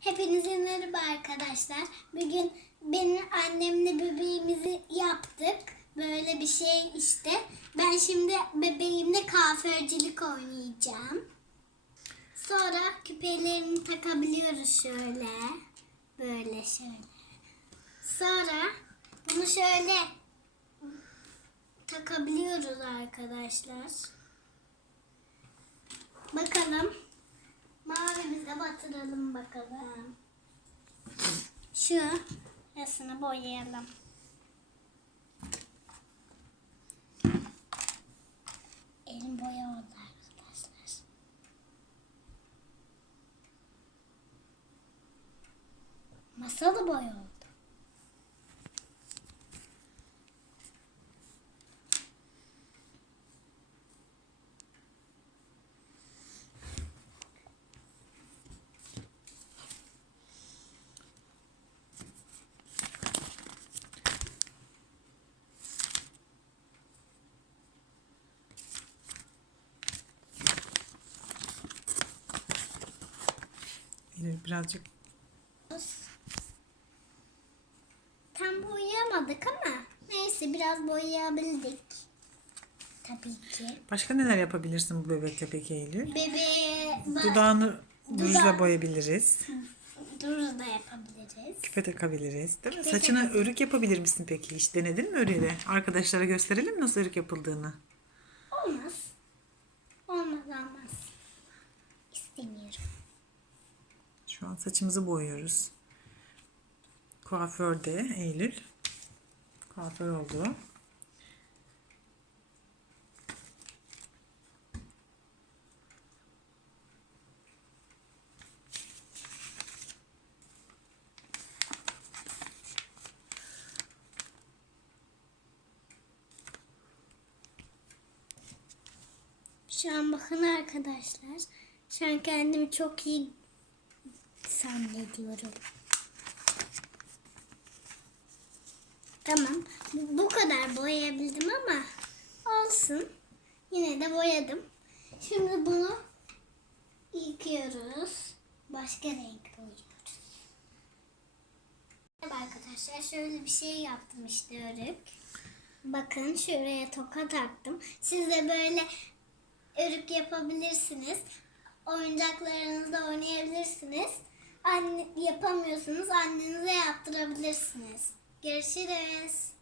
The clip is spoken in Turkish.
Hepinize merhaba arkadaşlar. Bugün benim annemle bebeğimizi yaptık. Böyle bir şey işte. Ben şimdi bebeğimle kuaförcülük oynayacağım. Sonra küpelerini takabiliyoruz şöyle. Böyle şöyle. Sonra bunu şöyle takabiliyoruz arkadaşlar. Bakalım. Mavimize batıralım bakalım. Şu yasını boyayalım. Elim boya oldu arkadaşlar. Masa da boya oldu. Eylül birazcık Tam boyayamadık ama neyse biraz boyayabildik. Tabii ki. başka neler yapabilirsin bu bebekle peki Eylül? Bebeğe Dudağını rujla Dudağı- boyayabiliriz. dur da yapabiliriz. Küpe takabiliriz. Değil mi? Saçına örük yapabilir misin peki? Hiç denedin mi örüğü de? Arkadaşlara gösterelim nasıl örük yapıldığını. An saçımızı boyuyoruz. Kuaförde Eylül. Kuaför oldu. Şu an bakın arkadaşlar. Şu an kendimi çok iyi zannediyorum. Tamam. Bu kadar boyayabildim ama olsun. Yine de boyadım. Şimdi bunu yıkıyoruz. Başka renk boyuyoruz. Merhaba Arkadaşlar şöyle bir şey yaptım işte örük. Bakın şuraya toka taktım. Siz de böyle örük yapabilirsiniz. Oyuncaklarınızla oynayabilirsiniz. Anne, yapamıyorsunuz annenize yaptırabilirsiniz. Görüşürüz.